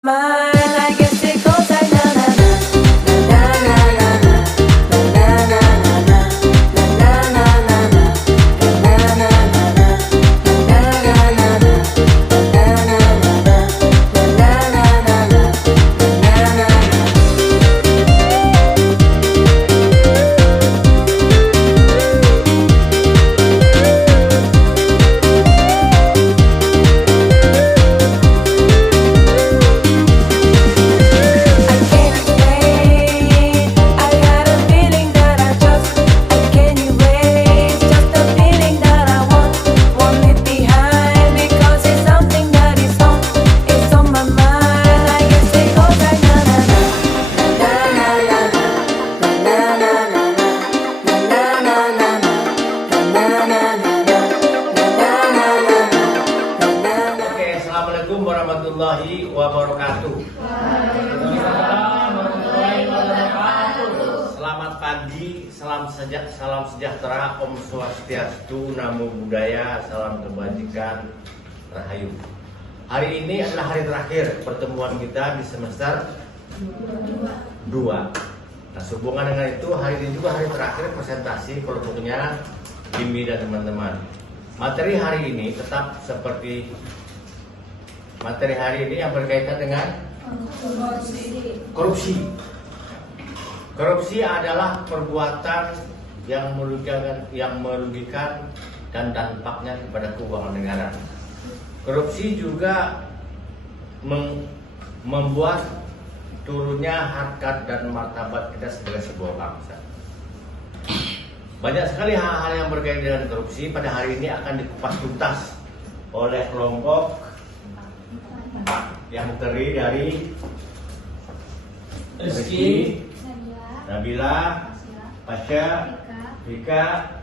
Mine, I guess it goes like na na na na na na na na na na na na na na. Assalamualaikum warahmatullahi wabarakatuh. Selamat pagi, salam sejahtera, Om Swastiastu, Namo Buddhaya, salam kebajikan, Rahayu. Hari ini adalah hari terakhir pertemuan kita di semester 2. Nah, sehubungan dengan itu, hari ini juga hari terakhir presentasi kelompoknya Jimmy dan teman-teman. Materi hari ini tetap seperti materi hari ini yang berkaitan dengan korupsi. Korupsi adalah perbuatan yang merugikan dan dampaknya kepada keuangan negara. Korupsi juga membuat turunnya harkat dan martabat kita sebagai sebuah bangsa. Banyak sekali hal-hal yang berkaitan dengan korupsi pada hari ini akan dikupas tuntas oleh kelompok yang terdiri dari Rizky, Nabila, Pasha, Vika,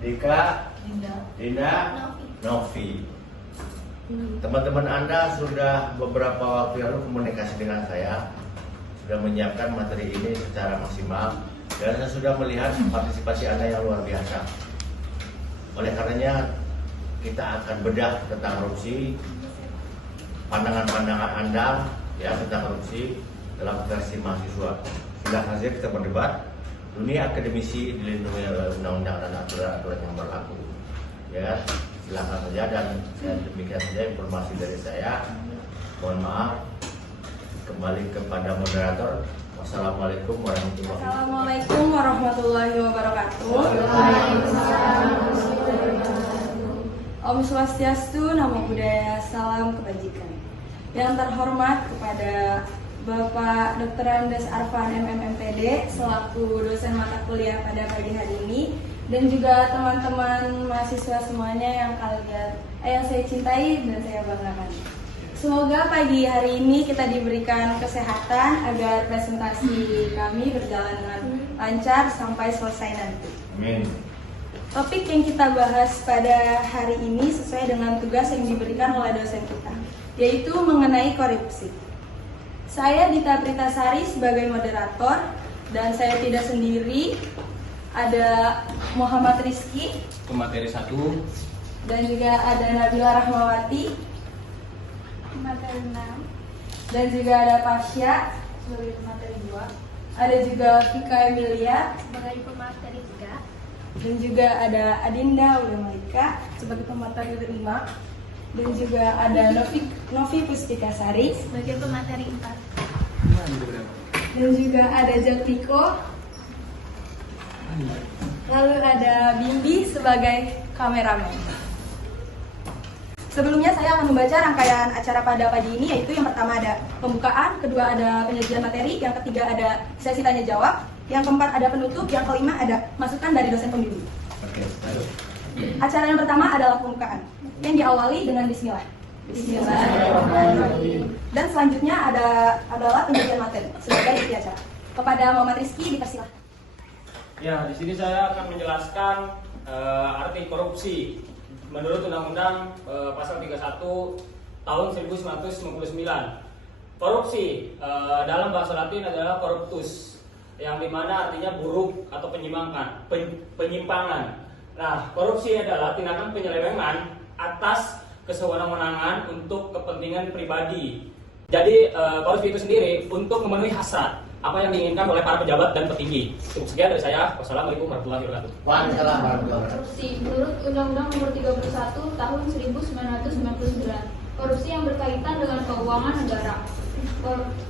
Dika, Dinda, Novi. Teman-teman Anda sudah beberapa waktu lalu komunikasi dengan saya, sudah menyiapkan materi ini secara maksimal, dan saya sudah melihat partisipasi Anda yang luar biasa. Oleh karenanya kita akan bedah tentang korupsi, pandangan-pandangan Anda ya tentang korupsi dalam versi mahasiswa. Silakan saja kita berdebat. Dunia akademisi dilindungi oleh undang-undang dan aturan-aturan yang berlaku. Ya, silakan saja, dan demikian saja informasi dari saya. Mohon maaf. Kembali kepada moderator. Wassalamualaikum warahmatullahi wabarakatuh. Om Swastiastu, Namo Buddhaya, salam kebajikan. Yang terhormat kepada Bapak Dr. Andes Arfan MMMPD selaku dosen mata kuliah pada pagi hari ini, dan juga teman-teman mahasiswa semuanya yang saya cintai dan saya banggakan. Semoga pagi hari ini kita diberikan kesehatan agar presentasi kami berjalan dengan lancar sampai selesai nanti. Amin. Topik yang kita bahas pada hari ini sesuai dengan tugas yang diberikan oleh dosen kita, yaitu mengenai korupsi. Saya Dita Pritasari sebagai moderator, dan saya tidak sendiri, ada Muhammad Rizky, pemateri 1, dan juga ada Nabila Rahmawati, pemateri 6, dan juga ada Pasha sebagai pemateri 2, ada juga Vika Emilia sebagai pemateri 3, dan juga ada Adinda Udamalika sebagai pemateri 5, dan juga ada Novi Pustika Sari sebagai pemateri 4. dan juga ada Jatiko, lalu ada Bimbi sebagai kameramen. Sebelumnya saya akan membaca rangkaian acara pada pagi ini, yaitu yang pertama ada pembukaan, kedua ada penyajian materi, yang ketiga ada sesi tanya jawab, yang keempat ada penutup, yang kelima ada masukan dari dosen pembimbing. Acara yang pertama adalah pembukaan yang diawali dengan bismillah. Bismillahirrahmanirrahim. Dan selanjutnya adalah penyajian materi sebagai inti acara. Kepada Muhammad Rizky dipersilahkan. Ya, di sini saya akan menjelaskan arti korupsi menurut Undang-Undang Pasal 31 tahun 1999. Korupsi dalam bahasa Latin adalah corruptus, yang dimana artinya buruk atau penyimpangan. Nah, korupsi adalah tindakan penyelewengan atas kesewenang-wenangan untuk kepentingan pribadi Jadi korupsi itu sendiri untuk memenuhi hasrat apa yang diinginkan oleh para pejabat dan petinggi. Cukup sekian dari saya. Wassalamualaikum warahmatullahi wabarakatuh. Waalaikumsalam warahmatullahi wabarakatuh. Korupsi menurut Undang-Undang Nomor 31 Tahun 1999, korupsi yang berkaitan dengan keuangan negara.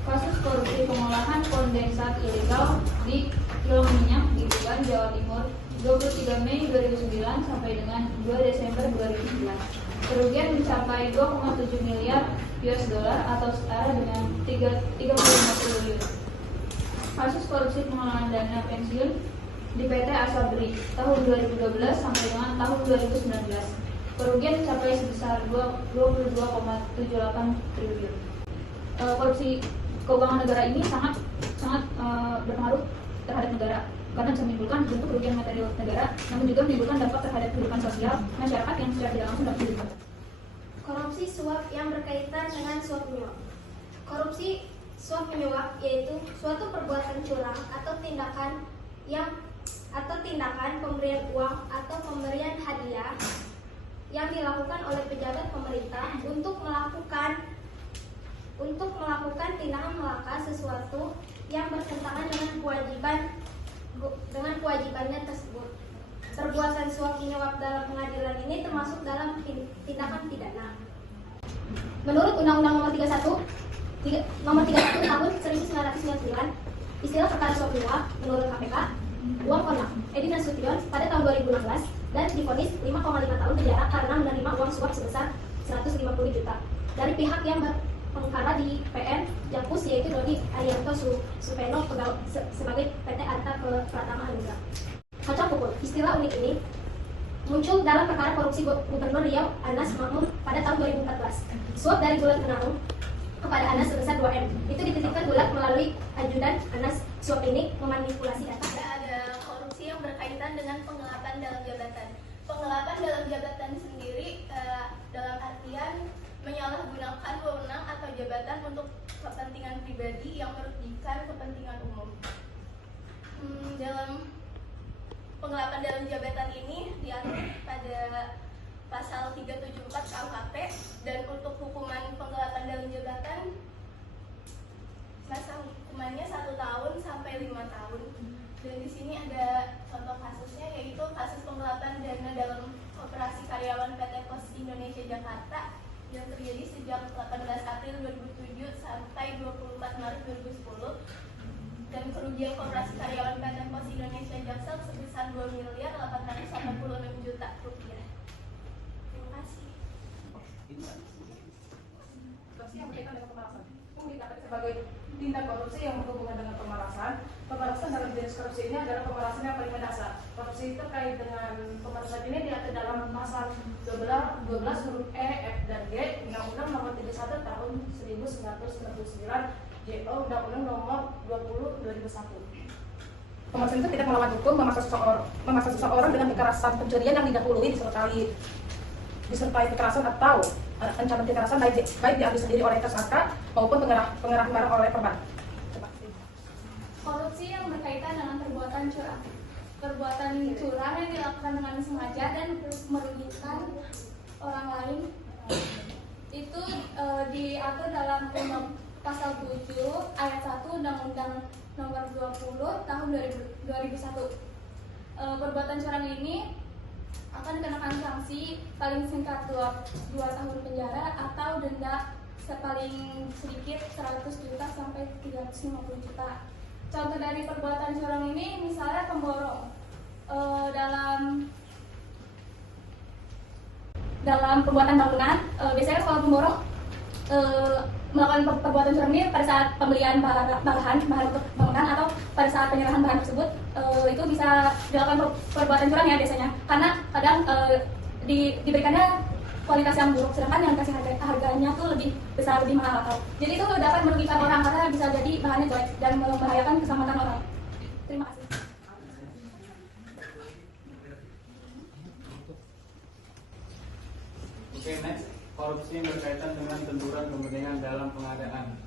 Kasus korupsi pengolahan kondensat ilegal di kilang minyak di Tuban, Jawa Timur, 23 Mei 2009 sampai dengan 2 Desember 2009. Kerugian mencapai 2,7 miliar US dollar atau setara dengan 35 triliun. Kasus korupsi pengelolaan dana pensiun di PT Asabri tahun 2012 sampai dengan tahun 2019. Kerugian mencapai sebesar 22,78 triliun. Korupsi keuangan negara ini sangat berpengaruh terhadap negara karena bisa menimbulkan bentuk kerugian material negara, namun juga menimbulkan dampak terhadap kehidupan sosial masyarakat yang secara tidak langsung dapat dilihat. Korupsi suap yang berkaitan dengan suap menyuap. Korupsi suap menyuap yaitu suatu perbuatan curang atau tindakan pemberian uang atau pemberian hadiah yang dilakukan oleh pejabat pemerintah untuk melakukan tindakan melanggar sesuatu yang bertentangan dengan kewajibannya tersebut. Perbuatan suap menyuap dalam pengadilan ini termasuk dalam tindakan pidana. Menurut Undang-Undang Nomor 31 Tahun 1999, istilah perkara suap menyuap menurut KPK, uang konak Edi Nasution pada tahun 2016 dan divonis 5,5 tahun penjara karena menerima uang suap sebesar 150 juta dari pihak yang berperkara di PN Jakpus, yaitu Dodi Arianto Supeno sebagai PT Arta Pratama Hanura. Kacang pukul, istilah unik ini muncul dalam perkara korupsi Gubernur Riau Anas Makmur pada tahun 2014. Suap dari Gulat Menarung kepada Anas sebesar 2M itu dititipkan Gulat melalui ajudan Anas. Suap ini memanipulasi data. Ada korupsi yang berkaitan dengan penggelapan dalam jabatan. Penggelapan dalam jabatan sendiri dalam artian menyalahgunakan wewenang atau jabatan untuk kepentingan pribadi yang merugikan kepentingan umum. Dalam penggelapan dalam jabatan ini diatur pada pasal 374 KUHP, dan untuk hukuman penggelapan dalam jabatan masa hukumannya 1 tahun sampai 5 tahun. Dan di sini ada contoh kasusnya, yaitu kasus penggelapan dana dalam operasi karyawan PT Pos Indonesia Jakarta yang terjadi sejak 18 April 2007 sampai 24 Maret 2010, dan kerugian koperasi karyawan PT Pos Indonesia Jaksel sebesar 2.886 juta rupiah. Terima kasih. Korupsi yang berkaitan dengan pemerasan. Dikatakan sebagai tindak korupsi yang berhubungan dengan pemerasan. Pemerasan dalam jenis korupsi ini adalah pemerasan yang paling mendasar. Korupsi terkait dengan pemerasan ini diatur dalam pasal 12 huruf E, F, dan G Undang-Undang Nomor 31 Tahun 1999 JO Undang-Undang Nomor 20 2001. Pemerasan itu tidak melawan hukum, memaksa seseorang dengan kekerasan pencurian yang didahului disertai kekerasan atau ancaman kekerasan baik diambil sendiri oleh tersangka maupun pengerahan barang oleh korban. Korupsi yang berkaitan dengan perbuatan curang. Perbuatan curang yang dilakukan dengan sengaja dan merugikan orang lain itu diatur dalam pasal 7 ayat 1 Undang-Undang Nomor 20 Tahun 2001. Perbuatan curang ini akan dikenakan sanksi paling singkat 2 tahun penjara atau denda paling sedikit 100 juta sampai 350 juta. Contoh dari perbuatan curang ini misalnya pemborong. Dalam pembuatan bangunan, biasanya kalau pemborong melakukan perbuatan curang ini pada saat pembelian bahan untuk bangunan atau pada saat penyerahan bahan tersebut, itu bisa dilakukan perbuatan curang ya biasanya, karena kadang diberikannya kualitas yang buruk, sedangkan yang kasih harganya tuh lebih besar, lebih mahal atau jadi itu dapat merugikan orang karena bisa jadi bahannya jelek dan membahayakan keselamatan orang. Terima kasih. Oke, next. Korupsi yang berkaitan dengan benturan kepentingan dalam pengadaan.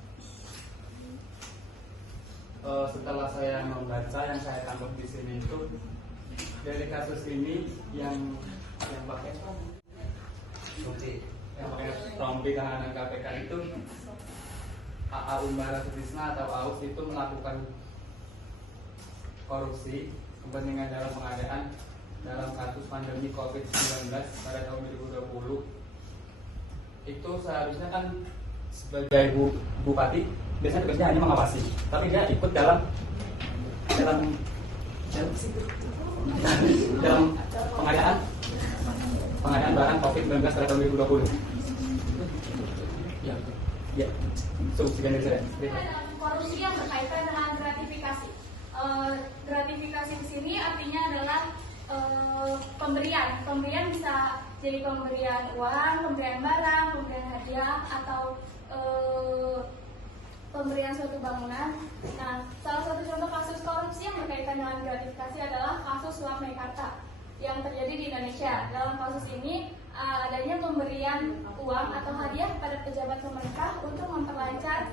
Setelah saya membaca, yang saya tangkap di sini itu dari kasus ini yang pakai rompi tahanan KPK itu AA Umbara Sutisna atau AUS itu melakukan korupsi kepentingan dalam pengadaan dalam kasus pandemi COVID-19 pada tahun 2020. Itu seharusnya kan sebagai bupati biasanya tugasnya hanya mengawasi, tapi dia ikut dalam pengadaan barang COVID-19 pada tahun 2020. Ya, sekian dari saya. Korupsi yang berkaitan dengan gratifikasi. Gratifikasi di sini artinya adalah pemberian. Pemberian bisa jadi pemberian uang, pemberian barang, pemberian hadiah, atau pemberian suatu bangunan. Nah, salah satu contoh kasus korupsi yang berkaitan dengan gratifikasi adalah kasus suap mekarta yang terjadi di Indonesia. Dalam kasus ini adanya pemberian uang atau hadiah pada pejabat pemerintah untuk memperlancar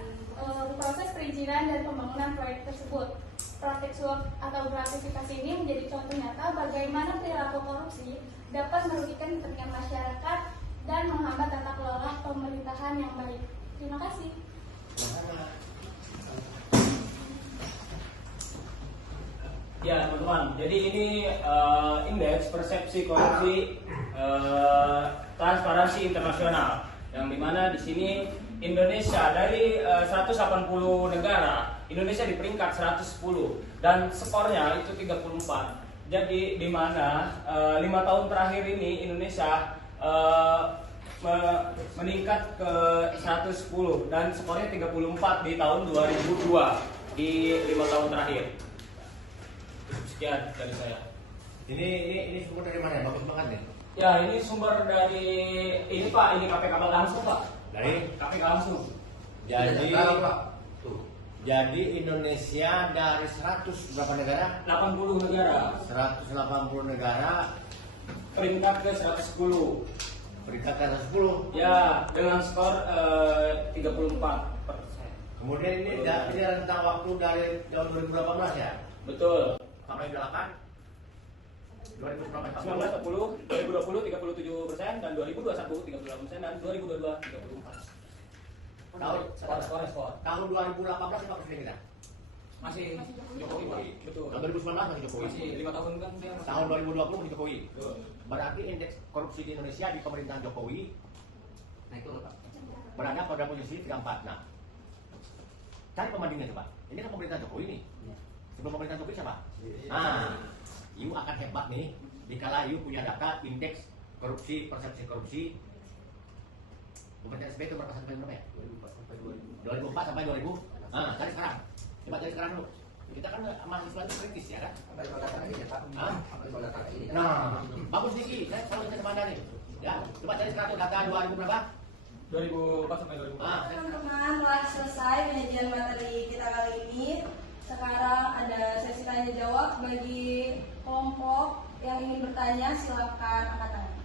proses perizinan dan pembangunan proyek tersebut. Praktik suap atau gratifikasi ini menjadi contoh nyata bagaimana perilaku korupsi dapat merugikan kepentingan masyarakat dan menghambat tata kelola pemerintahan yang baik. Terima kasih. Ya teman-teman, jadi ini indeks persepsi korupsi transparansi internasional, yang dimana di sini Indonesia dari 180 negara, Indonesia di peringkat 110 dan skornya itu 34. Jadi di mana 5 tahun terakhir ini Indonesia meningkat ke 110 dan skornya 34 di tahun 2002 di 5 tahun terakhir. Sekian dari saya. Ini sumber dari mana? Bagus banget nih. Ya, ini sumber dari ini Pak, ini KPK langsung Pak. Dari KPK langsung. Jadi Indonesia dari 100 berapa negara? 80 negara. 180 negara Peringkat ke 110. peringkat ke 110. Ya, dengan skor 34%. Kemudian ini rentang waktu dari tahun 2018 ya? Betul. Sampai 8 2019 19 2020 37% dan 2021 38% dan 2022 34%. Tahun 2018 apa presiden kita? Masih Jokowi Pak. Betul. Tahun 2019 masih Jokowi. Masih 5 tahun kan dia masih. Tahun 2020 masih Jokowi. Betul. Berarti indeks korupsi di Indonesia di pemerintahan Jokowi naik turun Pak. Berada pada posisi 34. Nah, cari pembandingnya coba. Ini kan pemerintahan Jokowi nih. Sebelum pemerintahan Jokowi siapa? Nah, you akan hebat nih dikala you punya data indeks korupsi, persepsi korupsi. Pemerintahan SBY itu berapa sampai berapa ya? 2004 sampai 2000. Nah, cari sekarang. Coba cari sekarang dulu. Kita kan mahasiswa itu kritis ya kan? Nah, bagus Niki. Saya selalu ke Anda nih. Ya, coba cari sekarang tuh data 2000 berapa? 2004 sampai 2004. Teman-teman, telah selesai penyajian materi kita kali ini. Sekarang ada sesi tanya jawab bagi kelompok yang ingin bertanya, silakan angkat tangan.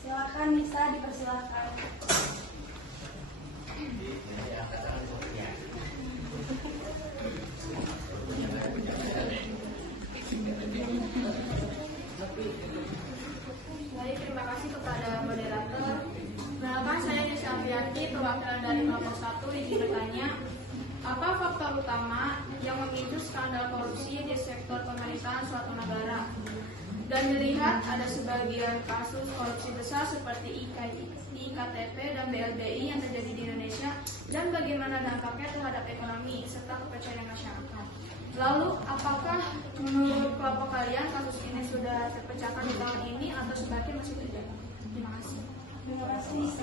Silakan bisa dipersilakan. Baik, terima kasih kepada moderator. Perkenalkan, saya Yusya Aprianti, perwakilan dari kelompok 1 ingin bertanya, apa faktor utama yang memicu skandal korupsi di sektor pemerintahan suatu negara? Dan dilihat ada sebagian kasus korupsi besar seperti IKTP dan BLBI yang terjadi di Indonesia, dan bagaimana dampaknya terhadap ekonomi serta kepercayaan masyarakat. Lalu, apakah menurut kelompok kalian kasus ini sudah terpecahkan di tahun ini atau sebagian masih terjadi? Terima kasih. Terima kasih.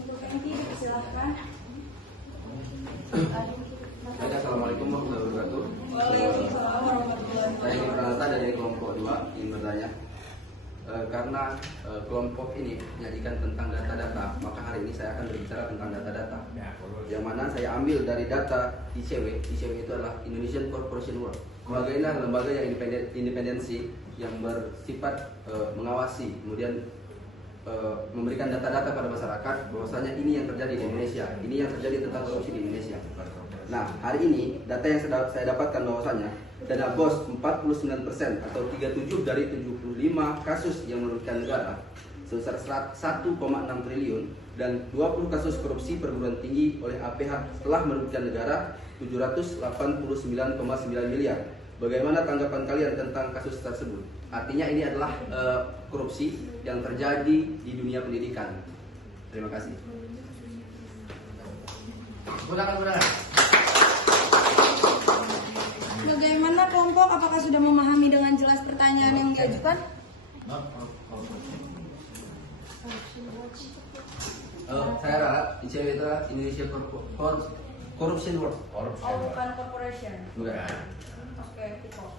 Untuk Enti dipersilakan. Assalamualaikum warahmatullahi wabarakatuh. Waalaikumsalam warahmatullahi Saya ingin perkenalkan dari kelompok 2 ingin bertanya. Karena kelompok ini menyajikan tentang data-data, maka hari ini saya akan berbicara tentang data-data. Yang mana saya ambil dari data ICW. ICW itu adalah Indonesian Corporation World. Lembaga ini adalah lembaga yang independensi yang bersifat mengawasi, kemudian memberikan data-data pada masyarakat bahwasanya ini yang terjadi di Indonesia, ini yang terjadi tentang korupsi di Indonesia. Nah, hari ini data yang saya dapatkan bahwasanya dana BOS 49% atau 37 dari 75 kasus yang merugikan negara sebesar 1,6 triliun dan 20 kasus korupsi perguruan tinggi oleh APH telah merugikan negara 789,9 miliar. Bagaimana tanggapan kalian tentang kasus tersebut? Artinya ini adalah korupsi yang terjadi di dunia pendidikan. Terima kasih. Bagaimana kelompok? Apakah sudah memahami dengan jelas pertanyaan yang diajukan? Saya Rara, ICW itu Indonesia Corruption World. Oh, bukan corporation. Bukan. Oke, Tiko.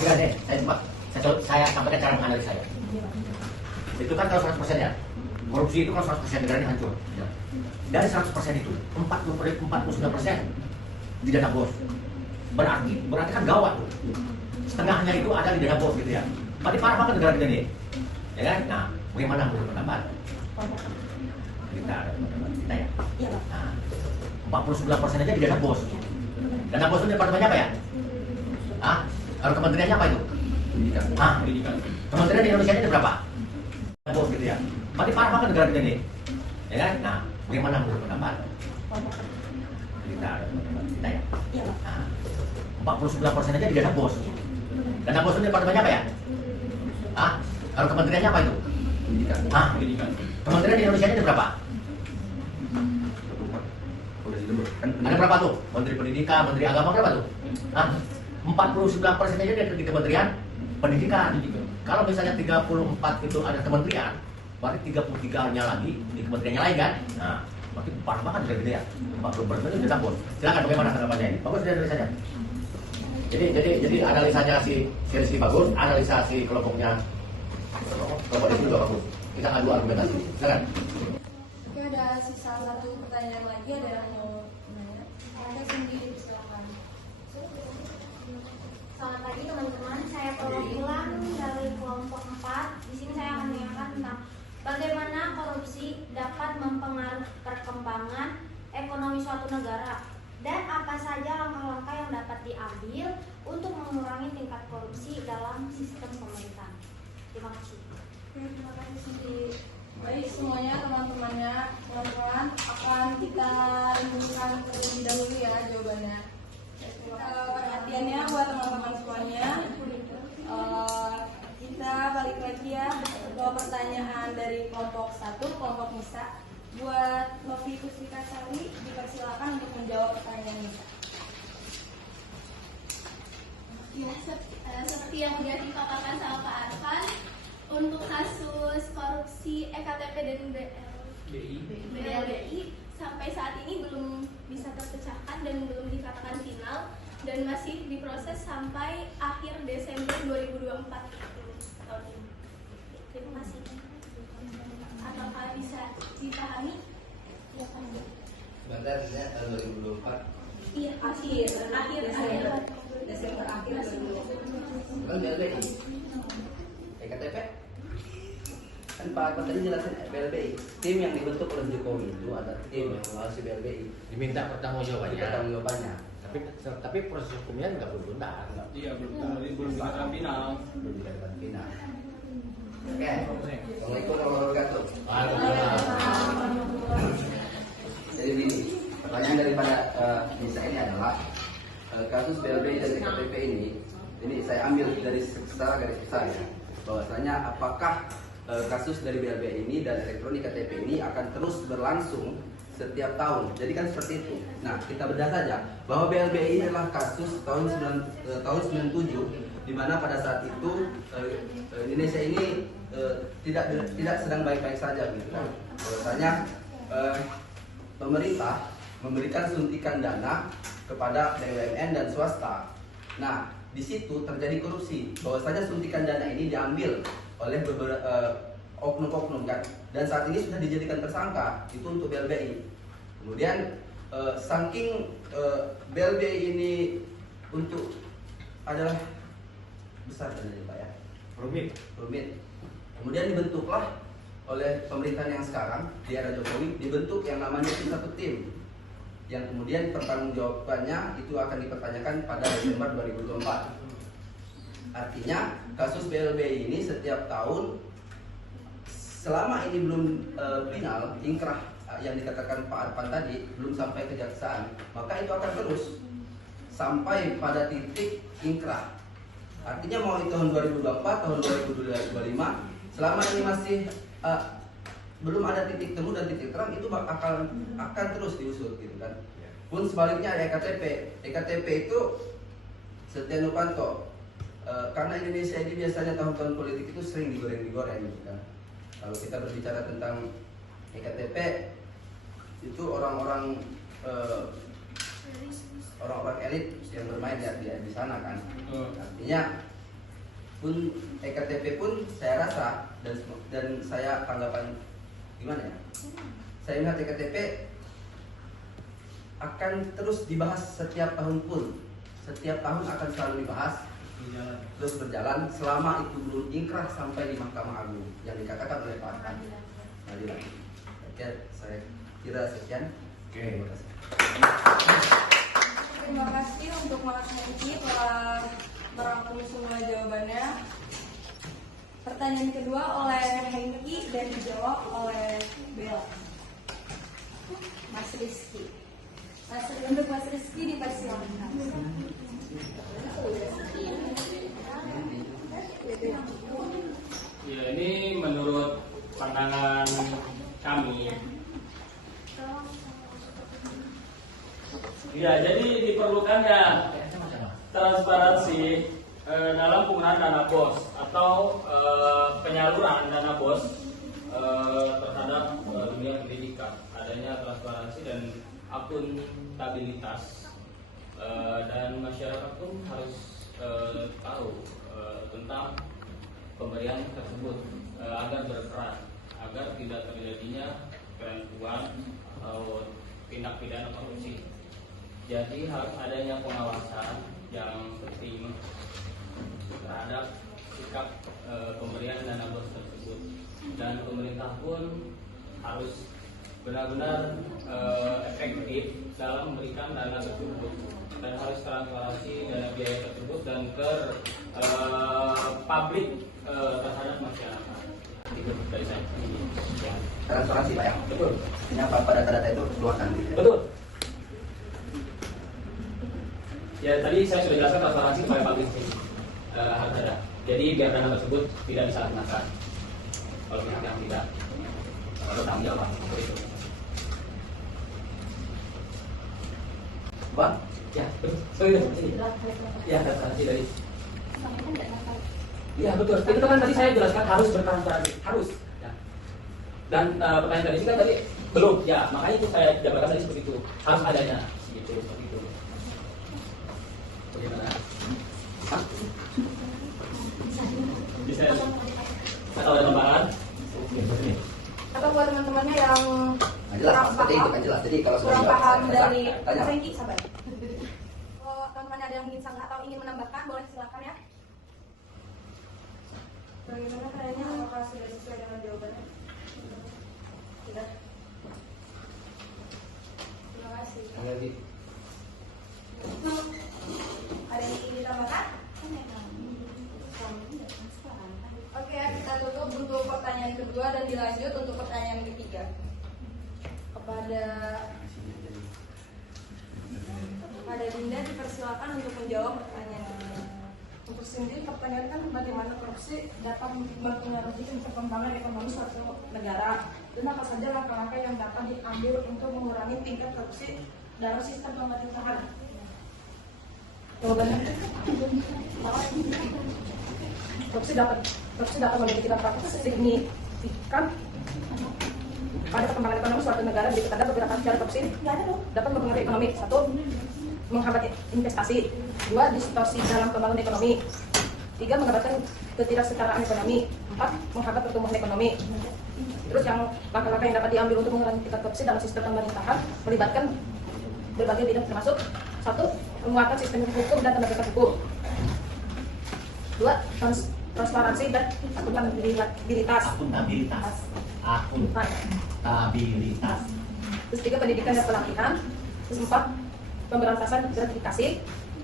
Enggak deh, saya sampaikan cara menganalisa saya. Itu kan kalau 100% ya. Korupsi itu kalau 100% negara ini hancur. Ya. Dari 100% itu 49% di dana BOS. Berarti kan gawat tuh. Setengahnya itu ada di dana BOS gitu ya. Berarti parah banget negara kita ini. Ya kan? Nah, bagaimana menurut pendapat? Kita ya. Nah, 49% aja di dana BOS. Dana BOS itu departemennya apa ya? Kalau kementeriannya apa itu? Pendidikan. Pendidikan. Kementerian di Indonesia ini berapa? Dana BOS gitu ya. Berarti parah banget negara kita ini. Ya kan? Nah, bagaimana menurut pendapat? Kita ya. 49% aja di dana BOS. Dana BOS itu departemennya apa ya? Kalau kementeriannya apa itu? Pendidikan. Pendidikan. Kementerian di Indonesia ini berapa? Ada berapa tuh? Menteri Pendidikan, Menteri Agama berapa tuh? 49% aja di Kementerian Pendidikan. Kalau misalnya 34 itu ada kementerian, berarti 33-nya lagi di kementeriannya lain kan? Nah, berarti parah banget gitu ya. 40% itu sudah BOS. Silakan bagaimana tanggapannya ini? Bagus dari analisanya. Jadi analisanya si Rizky bagus, analisa si kelompok itu juga bagus. Kita adu argumentasi. Silakan. Oke, ada sisa satu pertanyaan lagi, ada yang mau nanya. Ada sendiri, silakan. Selamat pagi teman-teman, saya perwakilan dari kelompok 4. Di sini saya akan menanyakan tentang bagaimana korupsi dapat mempengaruhi perkembangan ekonomi suatu negara dan apa saja langkah-langkah yang dapat diambil untuk mengurangi tingkat korupsi dalam sistem pemerintahan. Terima kasih. Terima kasih sendiri. Baik semuanya, teman-temannya, teman-teman akan kita renungkan terlebih dahulu ya jawabannya. Perhatiannya buat teman-teman semuanya. Kita balik lagi ya ke pertanyaan dari kelompok 1, kelompok Nisa. Buat Novi Puspita Sari, dipersilakan untuk menjawab pertanyaan Nisa. Ya, seperti yang sudah dipaparkan sama Pak Arfan, untuk kasus korupsi EKTP dan BLBI sampai saat ini belum bisa terpecahkan dan belum dikatakan final dan masih diproses sampai akhir Desember 2024 tahun ini. Terima kasih. Apakah bisa dipahami? Ya, Pak. Sebentar, ya, tahun 2024. Iya, akhir Desember akhir 2024. Kan BLBI, EKTP kan Pak Arfan tadi jelasin BLBI, tim yang dibentuk oleh Jokowi itu ada tim yang mengawasi BLBI, Diminta pertanggungjawabannya. Tapi proses hukumnya nggak belum tuntas. Iya, belum dikatakan final. belum dikatakan final. Oke, Assalamualaikum warahmatullahi wabarakatuh. Jadi begini, pertanyaan daripada Nisa ini adalah kasus BLBI dan EKTP ini saya ambil dari secara garis besar ya, bahwasanya apakah kasus dari BLBI ini dan elektronik KTP ini akan terus berlangsung setiap tahun. Jadi kan seperti itu. Nah, kita bedah saja bahwa BLBI adalah kasus tahun 97 di mana pada saat itu Indonesia ini tidak sedang baik-baik saja gitu. Bahwasanya pemerintah memberikan suntikan dana kepada BUMN dan swasta. Nah, di situ terjadi korupsi. Bahwasanya suntikan dana ini diambil oleh beberapa oknum-oknum kan, dan saat ini sudah dijadikan tersangka itu untuk BLBI. Kemudian saking BLBI ini untuk adalah besar dananya Pak ya, rumit. Kemudian dibentuklah oleh pemerintahan yang sekarang di era Jokowi, dibentuk yang namanya satu tim yang kemudian pertanggungjawabannya itu akan dipertanyakan pada Desember 2024. Artinya kasus BLBI ini setiap tahun selama ini belum final ingkrah yang dikatakan Pak Arfan tadi belum sampai kejaksaan, maka itu akan terus sampai pada titik ingkrah. Artinya mau itu tahun 2024, tahun 2025, selama ini masih belum ada titik temu dan titik terang, itu akan terus diusut gitu kan. Pun sebaliknya ada EKTP itu Setia Novanto, karena Indonesia ini biasanya tahun-tahun politik itu sering digoreng gitu kan. Kalau kita berbicara tentang EKTP itu orang-orang elit yang bermain di sana kan. Artinya pun EKTP pun saya rasa dan saya tanggapan gimana ya? Saya melihat EKTP akan terus dibahas setiap tahun pun. Setiap tahun akan selalu dibahas terus berjalan selama itu belum ingkrah sampai di Mahkamah Agung yang dikatakan oleh Pak Arfan. Oke, saya kira sekian. Terima kasih. Terima kasih untuk Mas Hengki telah merangkum semua jawabannya. Pertanyaan kedua oleh Hengki dan dijawab oleh Bella. Mas Rizky. Untuk Mas Rizky dipersilakan. Ya, ini menurut pandangan kami. Ya, jadi diperlukannya transparansi dalam penggunaan dana BOS atau penyaluran dana BOS terhadap dunia pendidikan. Adanya transparansi dan akuntabilitas, dan masyarakat pun harus tahu tentang pemberian tersebut agar berperan, agar tidak terjadinya penipuan atau tindak pidana korupsi. Jadi harus adanya pengawasan yang penting terhadap sikap pemberian dana BOS tersebut, dan pemerintah pun harus benar-benar efektif dalam memberikan dana tersebut, dan harus transparansi dana biaya tersebut dan publik terhadap masyarakat. Itu dari saya. Transparansi Pak ya? Betul. Ini apa data-data itu keluarkan gitu. Betul. Ya, tadi saya sudah jelaskan transparansi kepada publik harus ada. Jadi biar dana tersebut tidak disalahgunakan oleh pihak yang tidak bertanggung jawab. Itu. Bang? Ya, betul. Sorry, sini. Ya, transparansi dari. Iya, betul. Itu kan tadi saya jelaskan harus bertransparansi, harus. Ya. Dan pertanyaan tadi kan tadi belum. Ya, makanya itu saya jabarkan tadi seperti itu. Harus adanya, gitu, seperti itu. Bagaimana? Hah? Bisa. Atau ada tambahan? Atau buat teman-temannya yang Jelas, kurang seperti itu paham, kan jelas. Jadi kalau kurang paham dari tanya. Mas Hengki, sabar. Kalau teman-temannya ada yang ingin sanggah atau ingin menambahkan, boleh silakan ya. Bagaimana kayaknya apakah sudah sesuai dengan jawabannya? Sudah. Terima kasih. Ada yang ingin ditambahkan? Oke, kita tutup untuk pertanyaan kedua dan dilanjut untuk pertanyaan ketiga. Kepada Dinda dipersilakan untuk menjawab pertanyaan. Untuk sendiri pertanyaan kan bagaimana korupsi dapat mempengaruhi perkembangan ekonomi suatu negara, dan apa saja langkah-langkah yang dapat diambil untuk mengurangi tingkat korupsi dalam sistem pemerintahan. Jawabannya korupsi dapat memiliki dampak signifikan pada perkembangan ekonomi suatu negara. Jika ada beberapa cara korupsi dapat mempengaruhi ekonomi. 1. Menghambat investasi. 2. Distorsi dalam pembangunan ekonomi. 3. Mengakibatkan ketidaksetaraan ekonomi. 4. Menghambat pertumbuhan ekonomi. Terus yang langkah-langkah yang dapat diambil untuk mengurangi tingkat korupsi dalam sistem pemerintahan melibatkan berbagai bidang, termasuk 1. Menguatkan sistem hukum dan penegakan hukum. 2. Transparansi dan akuntabilitas. Terus 3. Pendidikan dan pelatihan. Terus 4, pemberantasan gratifikasi.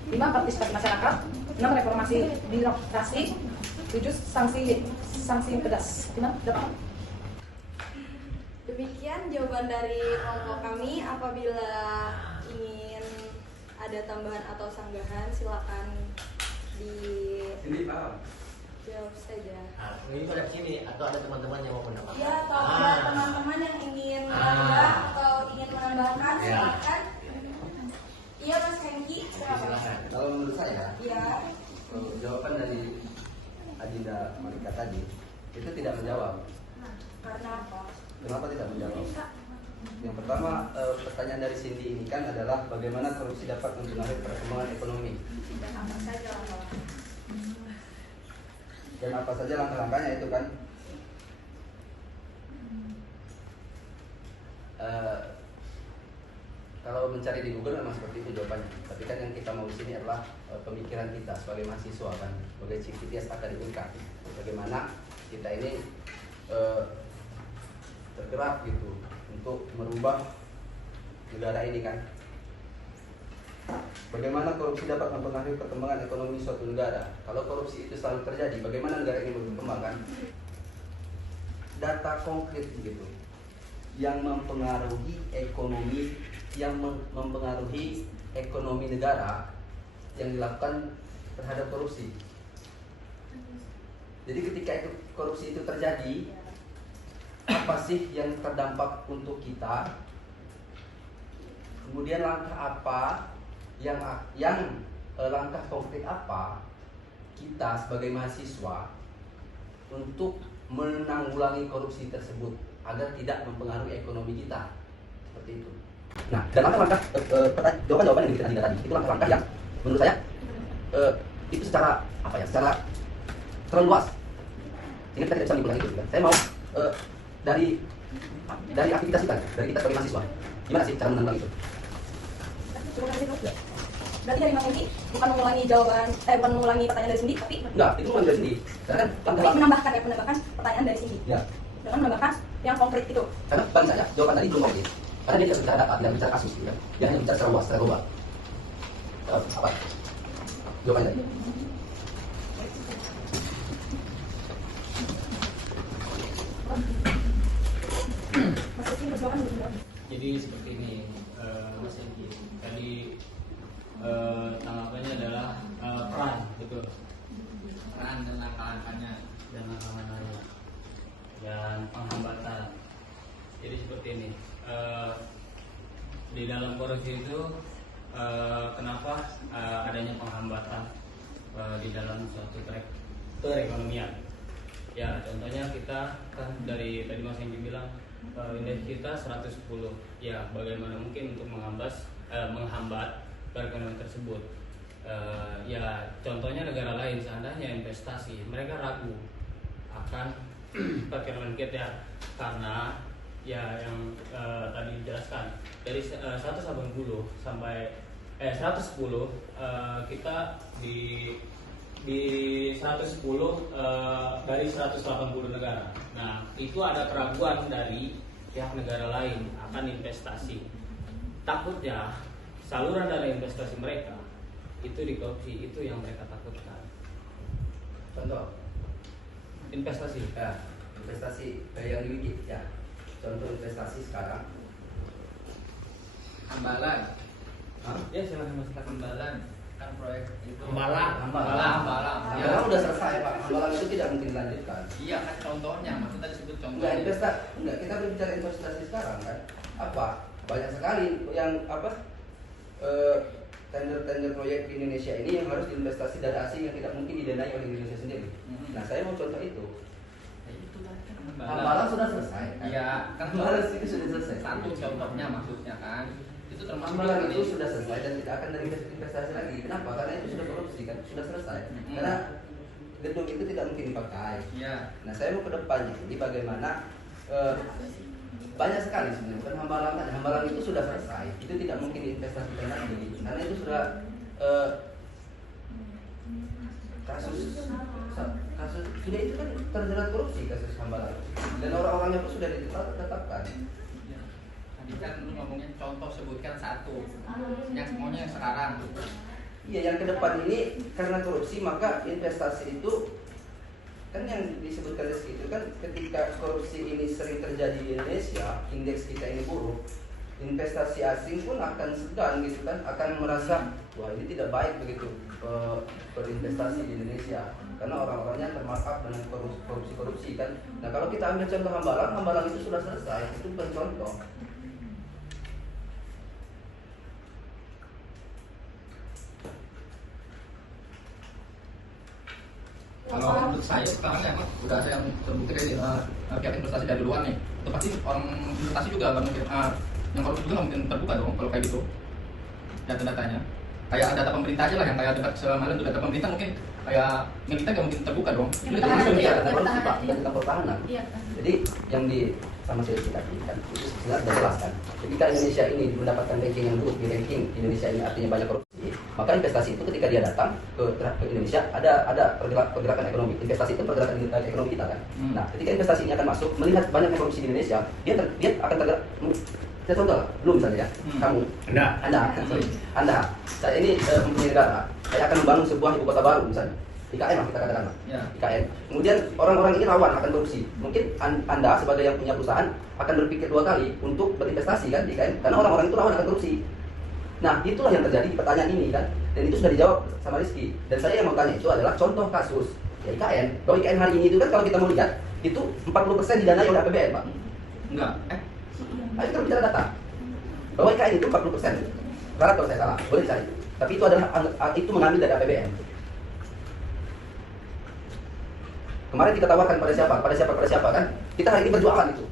5, partisipasi masyarakat. 6, reformasi birokrasi. 7, sanksi yang pedas. Gimana? Udah paham? Demikian jawaban dari kelompok kami. Apabila ingin ada tambahan atau sanggahan, silakan Ini paham. dijawab saja. Nah, ini pada sini atau ada teman-teman yang mau pendapat? Ya, atau ada teman-teman yang ingin menambah atau ingin menambahkan, Ya. silakan. Iya, Mas Hengki. Silakan. Kalau menurut saya, Iya. jawaban dari Adinda Malika tadi itu tidak menjawab. Karena apa? Kenapa tidak menjawab? Yang pertama, pertanyaan dari Cindy ini kan adalah bagaimana korupsi dapat mempengaruhi perkembangan ekonomi Dan apa saja langkah? dan apa saja langkah-langkahnya itu kan. Kalau mencari di Google memang seperti itu jawabannya. Tapi kan yang kita mau di sini adalah pemikiran kita sebagai mahasiswa kan, sebagai civitas akademika. Bagaimana kita ini tergerak gitu untuk merubah negara ini kan. Bagaimana korupsi dapat mempengaruhi perkembangan ekonomi suatu negara? Kalau korupsi itu selalu terjadi, bagaimana negara ini berkembang kan? Data konkret gitu yang mempengaruhi ekonomi, mempengaruhi ekonomi negara yang dilakukan terhadap korupsi. Jadi ketika itu korupsi itu terjadi, apa sih yang terdampak untuk kita? Kemudian langkah apa yang langkah konkret apa kita sebagai mahasiswa untuk menanggulangi korupsi tersebut agar tidak mempengaruhi ekonomi kita, seperti itu. Nah, dan langkah-langkah jawaban yang diberikan tadi itu langkah-langkah yang menurut saya itu secara secara terlalu luas sehingga kita tidak bisa menyimpulkan itu. Saya mau dari aktivitas kita, dari kita sebagai mahasiswa, gimana sih cara menanggulangi itu? Berarti dari Mas Hengki bukan mengulangi bukan mengulangi pertanyaan dari Cindy, tapi Enggak, itu bukan dari sini. Karena kan menambahkan pertanyaan dari Cindy. Ya. Dengan menambahkan yang konkret itu. Karena bagi saya jawaban tadi belum konkret. Karena dia tidak bicara data, tidak bicara kasus, gitu kan. Dia hanya bicara secara luas, secara global. Apa? Jawabannya tadi. Jadi seperti ini, Mas Eki. Tadi tanggapannya adalah peran, betul. Peran dan langkah-langkahnya dan penghambatan. Jadi seperti ini. Di dalam korupsi itu kenapa adanya penghambatan di dalam suatu perekonomian? Ya, contohnya kita kan dari tadi Mas Eki bilang indeks kita 110. Ya, bagaimana mungkin untuk menghambat perekonomian tersebut? Ya, contohnya negara lain seandainya investasi, mereka ragu akan perekonomian kita karena ya yang tadi dijelaskan dari 180 sampai 110 kita di 110 dari 180 negara. Nah, itu ada keraguan dari pihak negara lain akan investasi. Takutnya saluran dana investasi mereka itu dikorupsi, itu yang mereka takutkan. Contoh Investasi. ya, investasi kayak yang di Wiki ya. Contoh investasi sekarang Hambalan. Ya, silahkan Mas. Hambalan kan proyek itu. Hambalang. Ya. Hambalang udah selesai Pak. Hambalang itu tidak mungkin dilanjutkan. Iya kan contohnya, maksudnya disebut contoh. Enggak, kita berbicara investasi sekarang kan. Apa? Banyak sekali yang tender-tender proyek di Indonesia ini yang harus diinvestasi dari asing yang tidak mungkin didanai oleh Indonesia sendiri. Nah, saya mau contoh itu. Ya, itu kan Hambalang sudah selesai. Iya, kan Hambalang itu sudah selesai. satu contohnya maksudnya kan. Itu termasuk Hambalang itu ini. sudah selesai dan tidak akan dari investasi lagi. Kenapa? Karena itu sudah korupsi kan, sudah selesai. Karena gedung itu tidak mungkin dipakai. Iya. Nah, saya mau ke depannya ini bagaimana banyak sekali sebenarnya bukan Hambalang kan. Hambalang itu sudah selesai. Itu tidak mungkin diinvestasikan lagi karena itu sudah kasus sudah itu kan terjerat korupsi kasus Hambalang dan orang-orangnya pun sudah ditetapkan. Ini kan lu ngomongin contoh, sebutkan satu. Yang semuanya yang sekarang. Iya, yang ke depan ini karena korupsi maka investasi itu kan yang disebutkan Rizky itu kan ketika korupsi ini sering terjadi di Indonesia, indeks kita ini buruk, investasi asing pun akan segan gitu kan, akan merasa wah ini tidak baik begitu berinvestasi di Indonesia karena orang-orangnya termarkup dengan korupsi kan. Nah kalau kita ambil contoh Hambalang itu sudah selesai, itu bukan contoh. Kalau menurut saya sekarang ya udah ada yang terbukti dari pihak investasi dari luar nih. Itu pasti orang investasi juga nggak mungkin yang korupsi juga nggak mungkin terbuka dong kalau kayak gitu data-datanya. Kayak data pemerintah aja lah yang kayak dekat semalam itu data pemerintah mungkin kayak militer nggak mungkin terbuka dong. Itu tentang pertahanan. Jadi yang di sama saya tadi kan itu sudah jelaskan. Ketika Indonesia ini mendapatkan ranking yang buruk, di ranking Indonesia ini artinya banyak korupsi, maka investasi itu ketika dia datang ke Indonesia ada pergerakan ekonomi. Investasi itu pergerakan ekonomi kita kan. Nah, ketika investasi ini akan masuk, melihat banyak korupsi di Indonesia, dia akan tergerak. Saya contoh, belum misalnya ya, kamu, Anda, saya ini mempunyai negara, saya akan membangun sebuah ibu kota baru misalnya. IKN lah kita katakan, IKN. Kemudian orang-orang ini rawan akan korupsi. Mungkin Anda sebagai yang punya perusahaan akan berpikir 2 kali untuk berinvestasi kan di IKN, karena orang-orang itu rawan akan korupsi. Nah itulah yang terjadi di pertanyaan ini kan, dan itu sudah dijawab sama Rizky. Dan saya yang mau tanya itu adalah contoh kasus ya IKN. Kalau IKN hari ini itu kan kalau kita mau lihat itu 40% didanai oleh APBN Pak. Enggak. Ayo kita bicara data. Bahwa IKN itu 40%. Ralat kalau saya salah, boleh dicari. Tapi itu adalah itu mengambil dari APBN. Kemarin kita tawarkan pada siapa kan? Kita hari ini berjualan itu.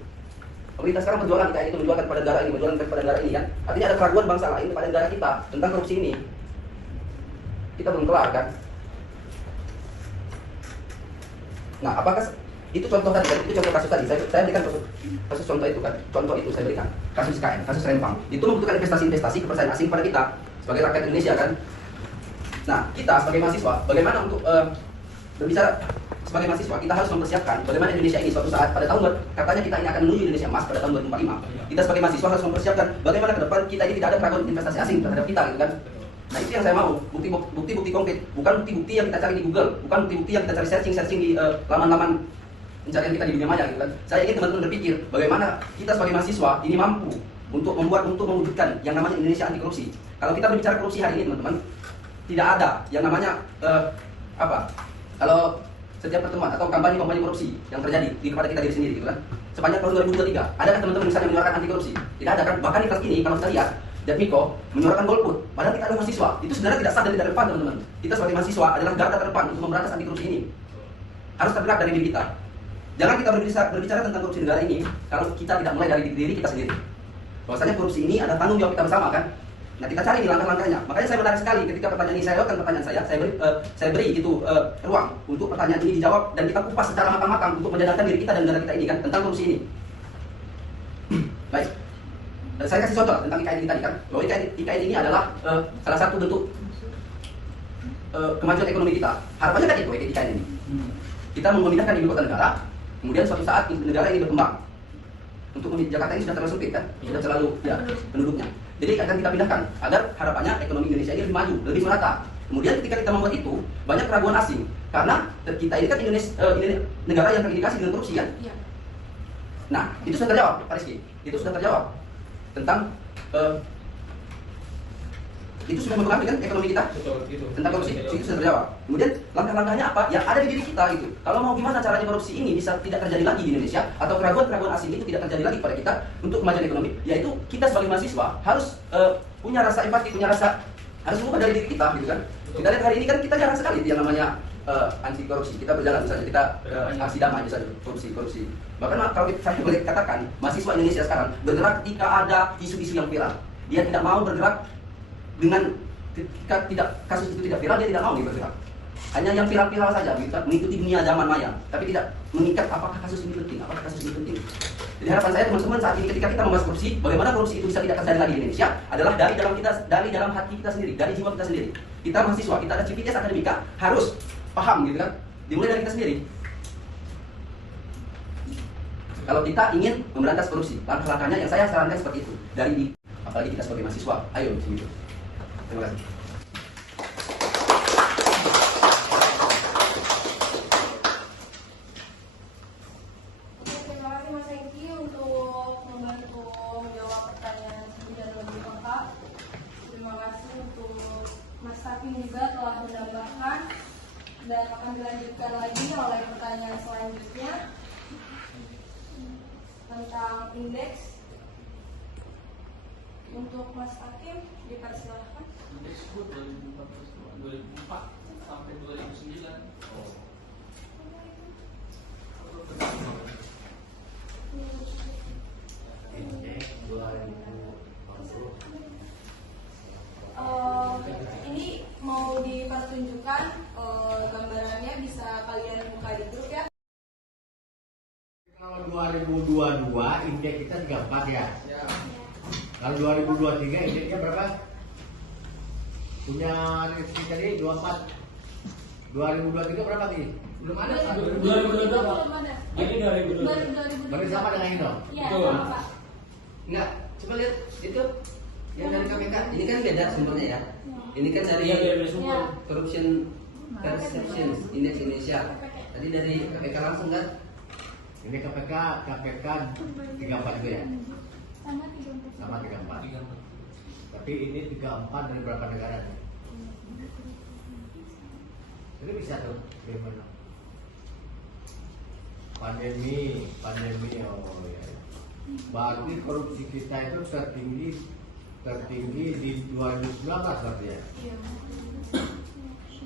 Pemerintah sekarang berjualan IKN itu, menjualkan pada negara ini, menjualkan pada negara ini kan. Artinya ada keraguan bangsa lain kepada negara kita tentang korupsi ini. Kita belum kelar kan? Nah, apakah itu contoh tadi kan? Itu contoh kasus tadi. Saya berikan kasus contoh itu kan. Contoh itu saya berikan. Kasus IKN, kasus Rempang. Itu membutuhkan investasi kepercayaan asing pada kita sebagai rakyat Indonesia kan. Nah, kita sebagai mahasiswa, bagaimana untuk berbicara sebagai mahasiswa, kita harus mempersiapkan bagaimana Indonesia ini suatu saat pada tahun katanya kita ini akan menuju Indonesia emas pada tahun 2045. Kita sebagai mahasiswa harus mempersiapkan bagaimana ke depan kita ini tidak ada keraguan investasi asing terhadap kita gitu kan. Nah itu yang saya mau, bukti-bukti konkret, bukan bukti-bukti yang kita cari di Google, bukan bukti-bukti yang kita cari searching di laman-laman pencarian kita di dunia maya gitu kan. Saya ingin teman-teman berpikir bagaimana kita sebagai mahasiswa ini mampu untuk mewujudkan yang namanya Indonesia anti korupsi. Kalau kita berbicara korupsi hari ini teman-teman, tidak ada yang namanya kalau setiap pertemuan atau kampanye korupsi yang terjadi kepada kita diri sendiri gitu kan. Sepanjang tahun 2023, adakah teman-teman misalnya menyuarakan anti korupsi? Tidak ada kan? Bahkan di kelas ini kalau kita lihat Datmiko menyuarakan golput, padahal kita adalah mahasiswa. Itu sebenarnya tidak sah dan tidak relevan teman-teman. Kita sebagai mahasiswa adalah garda terdepan untuk memberantas anti korupsi ini. Harus tergerak dari diri kita. Jangan kita berbicara tentang korupsi negara ini kalau kita tidak mulai dari diri kita sendiri. Bahwasanya korupsi ini ada tanggung jawab kita bersama kan. Nah kita cari di langkah-langkahnya. Makanya saya menarik sekali ketika pertanyaan ini saya jawabkan pertanyaan saya beri itu ruang untuk pertanyaan ini dijawab dan kita kupas secara matang-matang untuk menjadarkan diri kita dan negara kita ini kan tentang korupsi ini. Baik. Saya kasih contoh tentang IKN ini tadi kan. Bahwa IKN ini adalah salah satu bentuk kemajuan ekonomi kita. Harapannya kan itu IKN ini. Kita memindahkan ibu kota negara, kemudian suatu saat negara ini berkembang. Untuk Jakarta ini sudah terlalu sempit kan, sudah terlalu penduduknya. Jadi akan kita pindahkan agar harapannya ekonomi Indonesia ini lebih maju, lebih merata. Kemudian ketika kita membuat itu, banyak keraguan asing karena kita ini kan ini negara yang terindikasi dengan korupsi kan. Nah, itu sudah terjawab, Pak Rizky. Itu sudah terjawab tentang itu sudah mempengaruhi kan ekonomi kita. Betul, gitu. Tentang korupsi itu sudah terjawab. Kemudian langkah-langkahnya apa? Ya ada di diri kita gitu. Kalau mau gimana caranya korupsi ini bisa tidak terjadi lagi di Indonesia atau keraguan-keraguan asing itu tidak terjadi lagi pada kita untuk kemajuan ekonomi, yaitu kita sebagai mahasiswa harus punya rasa empati, punya rasa harus mengubah dari diri kita gitu kan. Kita lihat hari ini kan kita jarang sekali yang namanya anti korupsi. Kita berjalan misalnya kita aksi damai misalnya korupsi. Bahkan kalau saya boleh katakan mahasiswa Indonesia sekarang bergerak ketika ada isu-isu yang viral. Dia tidak mau bergerak dengan ketika kasus itu tidak viral, dia tidak mau bergerak. Hanya yang viral-viral saja, gitu, mengikuti dunia zaman maya, tapi tidak mengikat apakah kasus ini penting, apakah kasus ini penting. Jadi harapan saya teman-teman saat ini ketika kita membahas korupsi, bagaimana korupsi itu bisa tidak terjadi lagi di Indonesia adalah dari dalam hati kita sendiri, dari jiwa kita sendiri. Kita mahasiswa, kita ada Civitas Akademika harus paham gitu kan, dimulai dari kita sendiri. Kalau kita ingin memberantas korupsi, langkah-langkahnya yang saya sarankan seperti itu. Apalagi kita sebagai mahasiswa, ayo begitu. Terima kasih. Terima kasih Mas Hengki untuk membantu menjawab pertanyaan dan lebih lengkap. Terima kasih untuk Mas Hakim juga telah menambahkan dan akan dilanjutkan lagi oleh pertanyaan selanjutnya tentang indeks. Untuk Mas Hakim dipersilakan. Indeks 2004 sampai 2009. Indeks 2040. Ini mau dipertunjukkan gambarannya, bisa kalian buka di grup ya. Kalau 2022 indeks kita 34 ya. Kalau 2023 indeksnya berapa? Punya Rizky tadi 24. 2023 berapa nih? Belum ada. 2022 ini 2022. Berarti sama dengan ini dong? Iya, Betul. sama Pak. Enggak, coba lihat itu yang dari KPK. Ini kan beda sumbernya ya. Ini kan dari Iya, dari sumber. Corruption Perception Index Indonesia. Tadi dari KPK langsung kan? Ini KPK 34 juga ya? Sama 34. Sama 34. Tapi ini 34 dari berapa negara nih? Jadi bisa tuh gimana? Pandemi oh ya. Berarti korupsi kita itu tertinggi di 2019 berarti ya?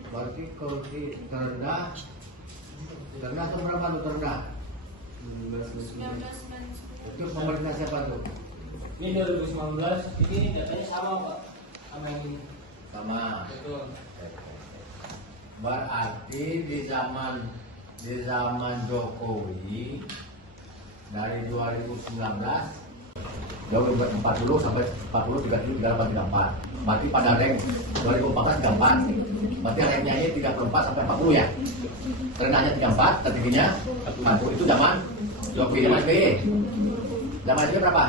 Berarti korupsi terendah atau berapa tuh terendah? 19 Itu pemerintah siapa tuh? Ini 2019, ini datanya sama Pak, sama yang ini. Sama. Betul. Berarti di zaman Jokowi dari 2019 40 sampai 40 33 34. Berarti pada rank 2014 34. Berarti ranknya ini 34 sampai 40 ya. Terendahnya 34, tertingginya 40. Itu zaman Jokowi dan SBY. Zaman SBY berapa?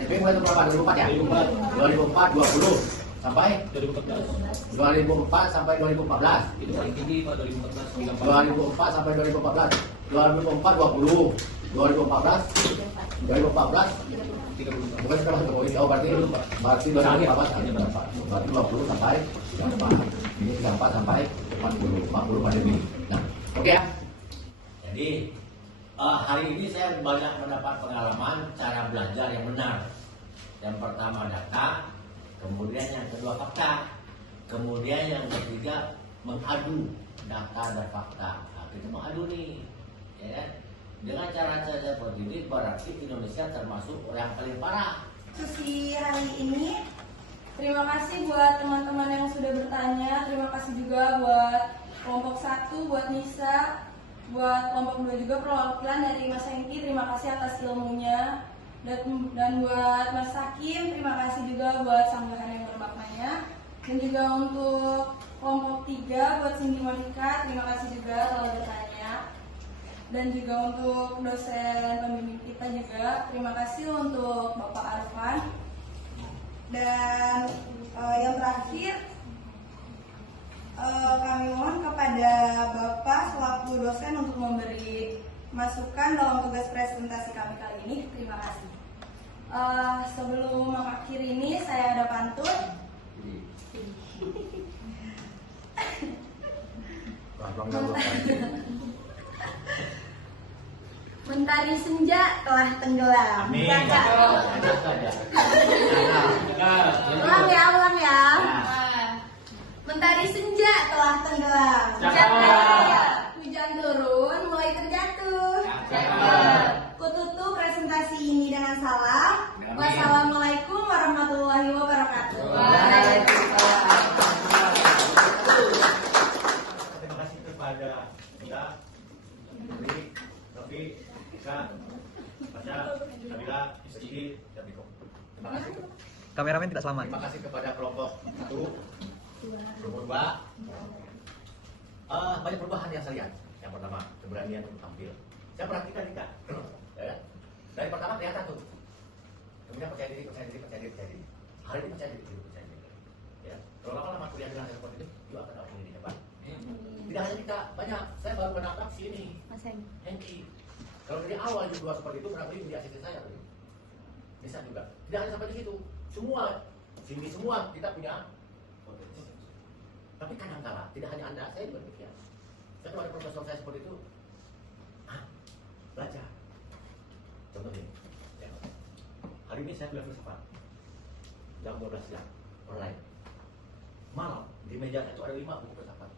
SBY mulai itu berapa? 2004 ya? 2004 20 sampai 2014. 2004 sampai 2014. Itu paling tinggi Pak 2014. 2004 sampai 2014. 2004 20. 2014 bukan kita masuk Jokowi. Oh berarti 2014 berarti 20 sampai 34. Ini 34 sampai 40 pandemi. Nah, oke ya. Jadi hari ini saya banyak mendapat pengalaman cara belajar yang benar. Yang pertama data, kemudian yang kedua fakta, kemudian yang ketiga mengadu data dan fakta. Nah, kita mengadu nih, ya kan? Dengan cara-cara seperti ini berarti Indonesia termasuk yang paling parah. Diskusi hari ini, terima kasih buat teman-teman yang sudah bertanya. Terima kasih juga buat kelompok 1, buat Nisa, buat kelompok 2 juga perwakilan dari Mas Hengki. Terima kasih atas ilmunya. Dan buat Mas Hakim, terima kasih juga buat sanggahan yang bermaknanya. Dan juga untuk kelompok 3 buat Cindy Monica, terima kasih juga telah bertanya. Dan juga untuk dosen pembimbing kita juga, terima kasih untuk Bapak Arfan. Dan yang terakhir, kami mohon kepada Bapak selaku dosen untuk memberi masukan dalam tugas presentasi kami kali ini. Terima kasih. Sebelum mengakhiri ini, saya ada pantun. Mentari senja telah tenggelam. Amin. Baca. Ulang Ulang ya. Mentari senja telah tenggelam. Cakep. Hujan turun mulai terjatuh. Kututup presentasi ini dengan salam. Wassalamualaikum warahmatullahi wabarakatuh. Terima kasih kepada kita, Novi, Ika, Pasha, Nabila, Rizky, dan Diko. Terima kasih. Kameramen tidak selamat. Terima kasih kepada kelompok 1, kelompok 2. Banyak perubahan yang saya lihat. Yang pertama, keberanian untuk tampil. Saya perhatikan Ika, ya, Sebenarnya percaya diri. Hari ini percaya diri. Ya, kalau lama-lama kuliah dengan seperti itu, juga akan tahu ini depan. Tidak hanya kita, banyak. Saya baru mendapat sini. Mas Hengki. Kalau dari awal juga seperti itu, kenapa ini menjadi asisten saya? Bisa juga. Tidak hanya sampai di situ. Semua, sini semua kita punya potensi. Tapi kadang-kala tidak hanya Anda, saya juga demikian. Saya kalau ada profesor saya seperti itu, belajar. Contohnya, ya. Hari ini saya belajar filsafat jam 12 siang online. Malam di meja itu ada 5 buku filsafat.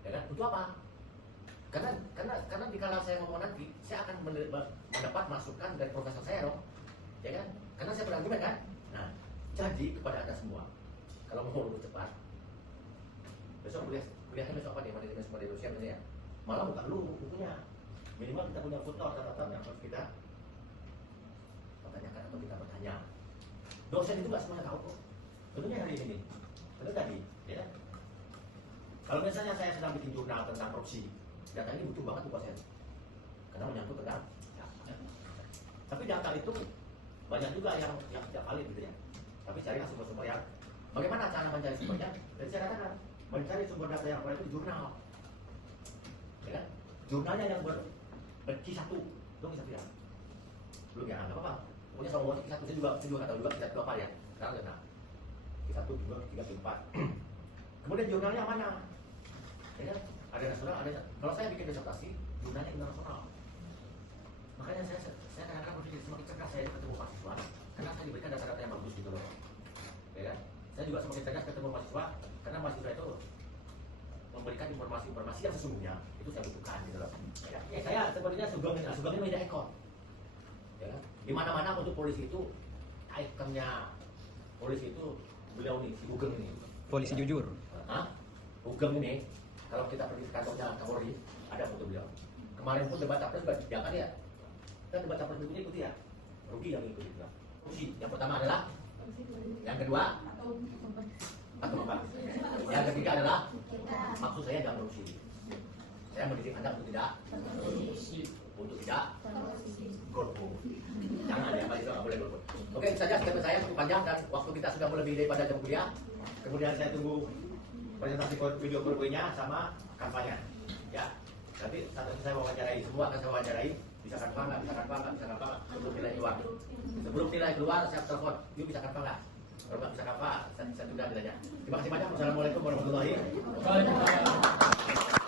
Ya kan? Untuk apa? Karena dikala saya ngomong nanti, saya akan mendapat masukan dari profesor saya dong. Ya kan? Karena saya berargumen kan? Nah, jadi kepada Anda semua, kalau mau lebih cepat, besok kuliahnya besok apa nih? Manajemen sumber daya manusia misalnya ya. Malah buka dulu bukunya. Minimal kita punya footnote catatan yang harus kita pertanyakan atau kita bertanya. Dosen itu nggak semuanya tahu kok. Tentunya hari ini, tentu tadi, ya. Kalau misalnya saya sedang bikin jurnal tentang korupsi, data ini butuh banget buat saya, karena menyangkut tentang. Ya. Tapi data itu banyak juga yang tidak valid gitu ya. Tapi carilah sumber-sumber yang bagaimana cara mencari sumbernya? Dan saya katakan mencari sumber data yang valid itu jurnal, ya kan? Jurnalnya yang berkisah satu, itu kisah tidak. Belum ya, nggak apa-apa. Pokoknya sama kisah satu saya juga nggak tahu juga kisah itu apa ya. Sekarang ya, kisah 1, 2, 3, 4. Kemudian jurnalnya mana? Ya kan? Ada nasional, ada. Kalau saya bikin disertasi, jurnalnya internasional. Makanya saya kadang-kadang berpikir semakin cerdas saya ketemu mahasiswa, karena saya diberikan data-data yang bagus gitu loh. Ya kan? Saya juga semakin cerdas ketemu mahasiswa, karena mahasiswa itu memberikan informasi-informasi yang sesungguhnya itu saya butuhkan gitu loh. Ya, saya sebenarnya Sugeng ini beda ekor. Ya kan? Di mana-mana untuk polisi itu ikonnya polisi itu beliau nih, si Sugeng ini. Polisi jujur. Sugeng ini kalau kita pergi ke kantornya Kapolri ada foto beliau. Kemarin pun debat capres jangan ya. Kan debat capres berikutnya ikuti ya. Rugi yang ikuti juga. Fungsi yang pertama adalah, yang kedua atau apa? Yang ketiga adalah maksud saya jangan korupsi. Saya mendidik Anda untuk tidak golput. Jangan ya, Pak, itu nggak boleh golput. Oke, itu saja statement saya cukup panjang dan waktu kita sudah melebihi daripada jam kuliah. Kemudian saya tunggu presentasi video berikutnya sama kampanye. Ya, nanti saat ini saya wawancarai semua, akan saya wawancarai. Bisa kan nggak, bisa kan nggak, sebelum nilai keluar. Sebelum nilai keluar, saya telepon, yuk bisa kan nggak? Kalau nggak bisa apa, saya tunda nilainya. Terima kasih banyak. Wassalamualaikum warahmatullahi wabarakatuh.